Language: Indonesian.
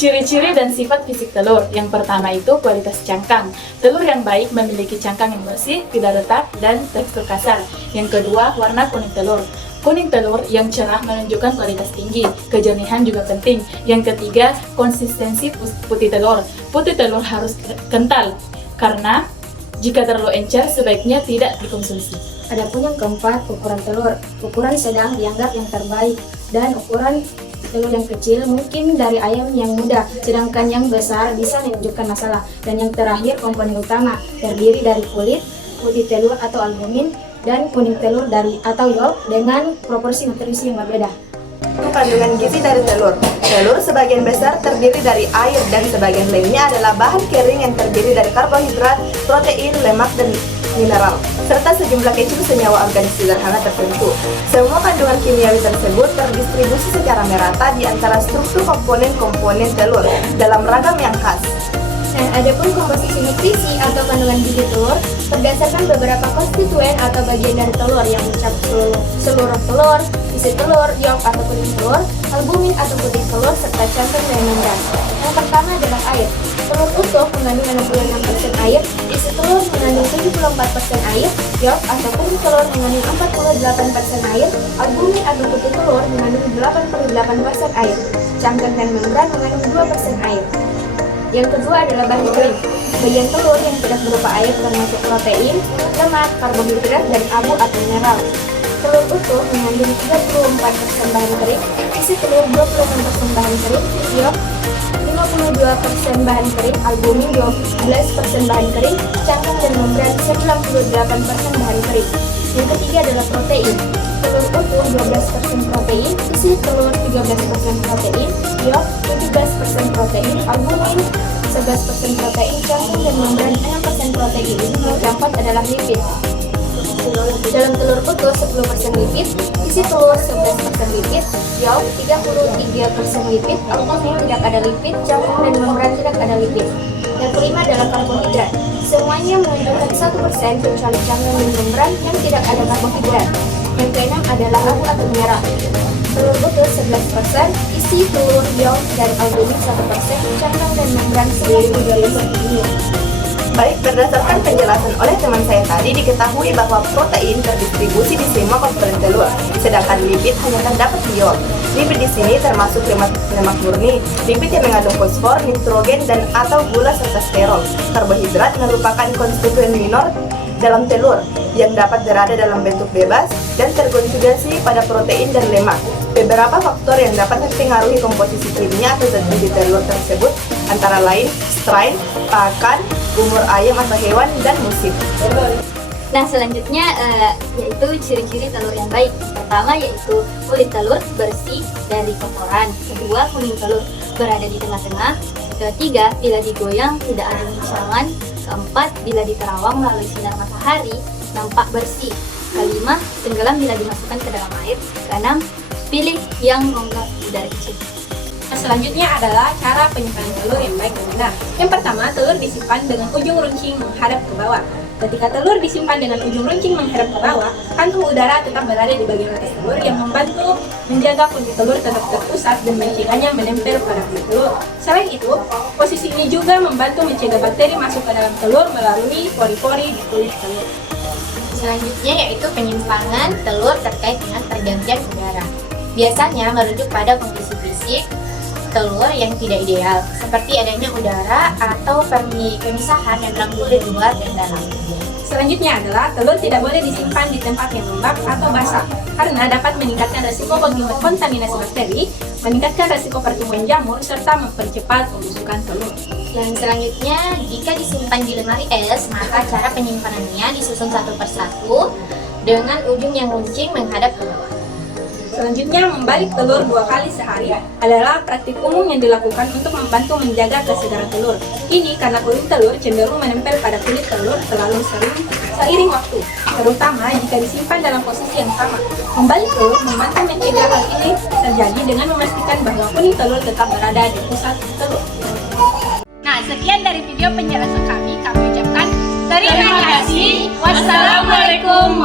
Ciri-ciri dan sifat fisik telur. Yang pertama itu kualitas cangkang. Telur yang baik memiliki cangkang yang bersih, tidak retak, dan tekstur kasar. Yang kedua, warna kuning telur. Kuning telur yang cerah menunjukkan kualitas tinggi. Kejernihan juga penting. Yang ketiga, konsistensi putih telur. Putih telur harus kental, karena jika terlalu encer sebaiknya tidak dikonsumsi. Adapun yang keempat, ukuran telur. Ukuran sedang dianggap yang terbaik, dan ukuran telur yang kecil mungkin dari ayam yang muda, sedangkan yang besar bisa menunjukkan masalah. Dan yang terakhir, komponen utama terdiri dari kulit, putih telur atau albumin, dan kuning telur atau yolk dengan proporsi nutrisi yang berbeda. Kandungan gizi dari telur. Telur sebagian besar terdiri dari air dan sebagian lainnya adalah bahan kering yang terdiri dari karbohidrat, protein, lemak, dan mineral, serta sejumlah kecil senyawa organik sederhana tertentu. Semua kandungan kimiawi tersebut terdistribusi secara merata di antara struktur komponen-komponen telur dalam ragam yang khas. Adapun komposisi nutrisi atau kandungan gizi telur berdasarkan beberapa konstituen atau bagian dari telur yang mencakup seluruh telur, isi telur, yolk atau kuning telur, albumin atau putih telur, serta cangkang dan membran. Yang pertama adalah air. Telur utuh mengandung 66% air, isi telur mengandung 74% air, yolk atau kuning telur mengandung 48% air, albumin atau putih telur mengandung 88% air, cangkang dan membran mengandung 2% air. Yang kedua adalah bahan kering. Bagian telur yang tidak berupa air termasuk protein, lemak, karbohidrat, dan abu atau mineral. Telur utuh mengandung 34% bahan kering, isi telur 26% bahan kering, yolk 52% bahan kering, albumin 12% bahan kering, cangkang dan membran 98% bahan kering. Yang ketiga adalah protein. Telur utuh 12% protein, isi telur 13% protein, yolk 17% protein, albumin 11% protein, cangkang dan membran 6% protein. Yang keempat adalah lipid. Dalam telur utuh 10% lipid, isi telur 11% lipid, yolk 33% lipid, albumin tidak ada lipid, cangkang dan membran tidak ada lipid. Yang kelima adalah karbohidrat. Semuanya menunjukkan 1% kecuali cangkang dan membran yang tidak ada karbohidrat. Yang keenam adalah abu atau mineral. Telur utuh 11%, isi telur, yolk dan albumin 1%, cangkang dan membran 92%. Baik, berdasarkan penjelasan oleh teman saya tadi, diketahui bahwa protein terdistribusi di semua komponen telur, sedangkan lipid hanya terdapat di yolk. Lipid di sini termasuk lemak murni, lipid yang mengandung fosfor, nitrogen, dan atau gula serta sterol. Karbohidrat merupakan konstituen minor dalam telur yang dapat berada dalam bentuk bebas dan terkonjugasi pada protein dan lemak. Beberapa faktor yang dapat mempengaruhi komposisi kimia atau zat gizi telur tersebut antara lain strain, pakan, umur ayam atau hewan, dan musim. Nah, selanjutnya yaitu ciri-ciri telur yang baik. Pertama yaitu kulit telur bersih dari kotoran. Kedua, kuning telur berada di tengah-tengah. Ketiga, bila digoyang tidak ada guncangan. Keempat, bila diterawang melalui sinar matahari nampak bersih. Kelima, tenggelam bila dimasukkan ke dalam air. Keenam, pilih yang rongga udara kecil. Selanjutnya adalah cara penyimpanan telur yang baik dan benar. Yang pertama, telur disimpan dengan ujung runcing menghadap ke bawah. Ketika telur disimpan dengan ujung runcing menghadap ke bawah, kantung udara tetap berada di bagian atas telur yang membantu menjaga kunci telur tetap terpusat dan mencegahnya menempel pada kulit telur. Selain itu, posisi ini juga membantu mencegah bakteri masuk ke dalam telur melalui pori-pori di kulit telur. Selanjutnya yaitu penyimpanan telur terkait dengan pergantian udara. Biasanya merujuk pada kondisi fisik telur yang tidak ideal, seperti adanya udara atau pemisahan yang di luar dan dalam. Selanjutnya adalah telur tidak boleh disimpan di tempat yang lembab atau basah, karena dapat meningkatkan resiko kontaminasi bakteri, meningkatkan resiko pertumbuhan jamur, serta mempercepat pembusukan telur. Dan selanjutnya, jika disimpan di lemari es, maka cara penyimpanannya disusun satu persatu dengan ujung yang runcing menghadap ke bawah. Selanjutnya, membalik telur 2 kali sehari adalah praktik umum yang dilakukan untuk membantu menjaga kesegaran telur. Ini karena kulit telur cenderung menempel pada kulit telur terlalu sering seiring waktu, terutama jika disimpan dalam posisi yang sama. Membalik telur membantu mencegah hal ini terjadi dengan memastikan bahwa kuning telur tetap berada di pusat telur. Nah, sekian dari video penjelasan kami ucapkan terima kasih. Wassalamualaikum